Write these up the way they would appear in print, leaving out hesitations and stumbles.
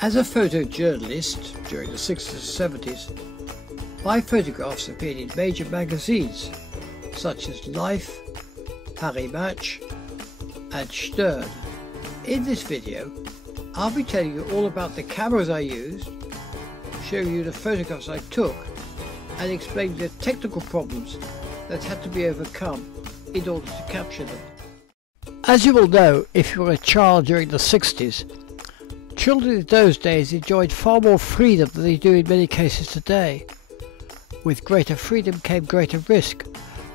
As a photojournalist during the 60s and 70s, my photographs appeared in major magazines such as Life, Paris Match and Stern. In this video, I'll be telling you all about the cameras I used, showing you the photographs I took, and explaining the technical problems that had to be overcome in order to capture them. As you will know, if you were a child during the 60s, children in those days enjoyed far more freedom than they do in many cases today. With greater freedom came greater risk,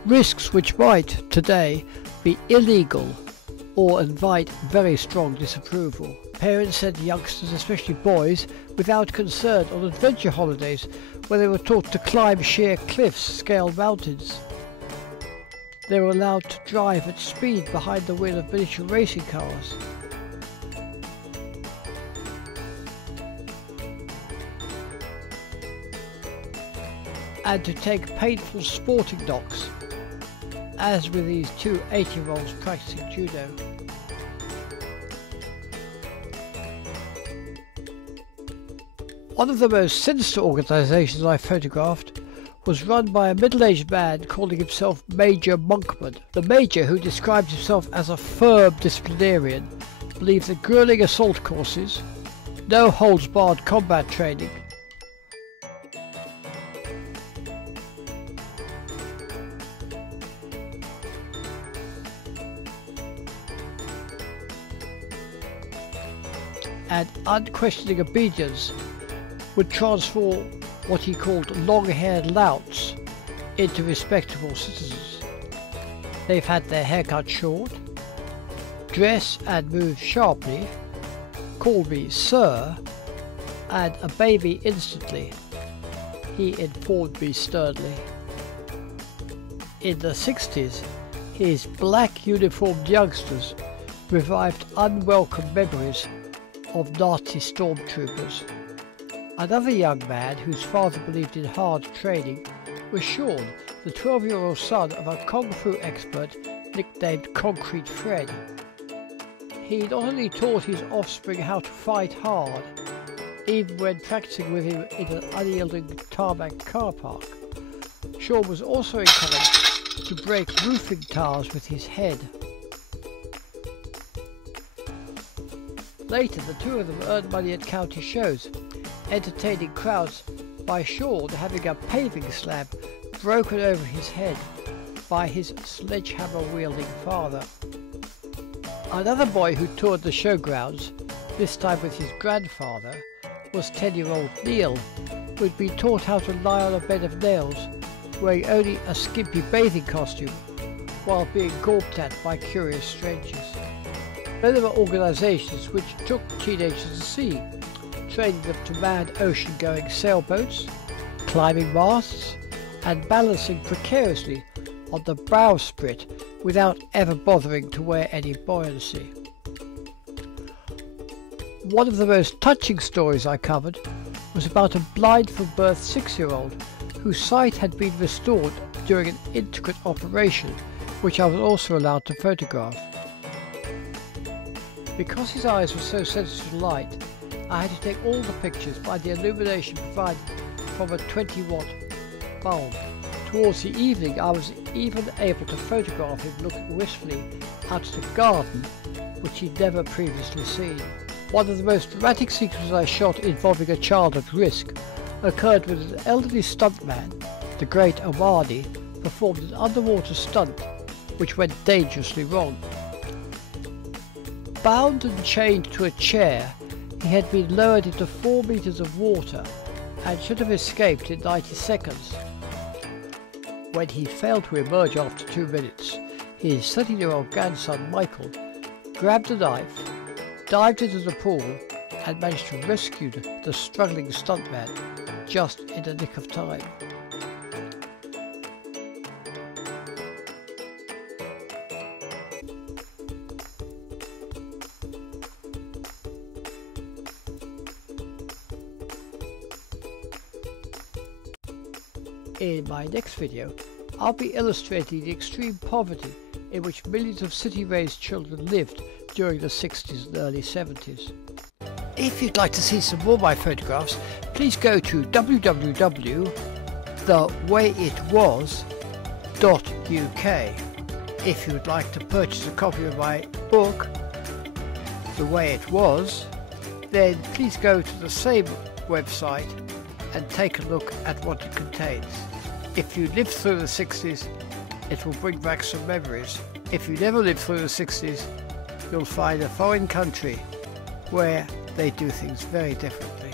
risks which might, today, be illegal or invite very strong disapproval. Parents sent youngsters, especially boys, without concern on adventure holidays where they were taught to climb sheer cliffs, scale mountains. They were allowed to drive at speed behind the wheel of miniature racing cars. And to take painful sporting knocks, as with these two 8-year-olds practicing judo. One of the most sinister organisations I photographed was run by a middle-aged man calling himself Major Monkman. The Major, who described himself as a firm disciplinarian, believed that gruelling assault courses, no holds-barred combat training, and unquestioning obedience would transform what he called long-haired louts into respectable citizens. They've had their hair cut short, dress and move sharply, call me sir, and obey me instantly, he informed me sternly. In the 60s, his black uniformed youngsters revived unwelcome memories of Nazi stormtroopers. Another young man whose father believed in hard training was Sean, the 12-year-old son of a Kung Fu expert nicknamed Concrete Fred. He not only taught his offspring how to fight hard, even when practicing with him in an unyielding tarmac car park, Sean was also encouraged to break roofing tiles with his head. Later, the two of them earned money at county shows, entertaining crowds by Sean having a paving slab broken over his head by his sledgehammer-wielding father. Another boy who toured the showgrounds, this time with his grandfather, was 10-year-old Neil, who had been taught how to lie on a bed of nails, wearing only a skimpy bathing costume, while being gawped at by curious strangers. Then there were organisations which took teenagers to sea, training them to man ocean-going sailboats, climbing masts, and balancing precariously on the bowsprit without ever bothering to wear any buoyancy. One of the most touching stories I covered was about a blind from birth 6-year-old whose sight had been restored during an intricate operation, which I was also allowed to photograph. Because his eyes were so sensitive to light, I had to take all the pictures by the illumination provided from a 20-watt bulb. Towards the evening, I was even able to photograph him looking wistfully out to the garden, which he'd never previously seen. One of the most dramatic sequences I shot involving a child at risk occurred when an elderly stuntman, the great Omani, performed an underwater stunt which went dangerously wrong. Bound and chained to a chair, he had been lowered into 4 meters of water and should have escaped in 90 seconds. When he failed to emerge after 2 minutes, his 13-year-old grandson Michael grabbed a knife, dived into the pool and managed to rescue the struggling stuntman just in the nick of time. In my next video, I'll be illustrating the extreme poverty in which millions of city-raised children lived during the 60s and early 70s. If you'd like to see some more of my photographs, please go to www.thewayitwas.uk. If you'd like to purchase a copy of my book, The Way It Was, then please go to the same website and take a look at what it contains. If you lived through the 60s, it will bring back some memories. If you never lived through the 60s, you'll find a foreign country where they do things very differently.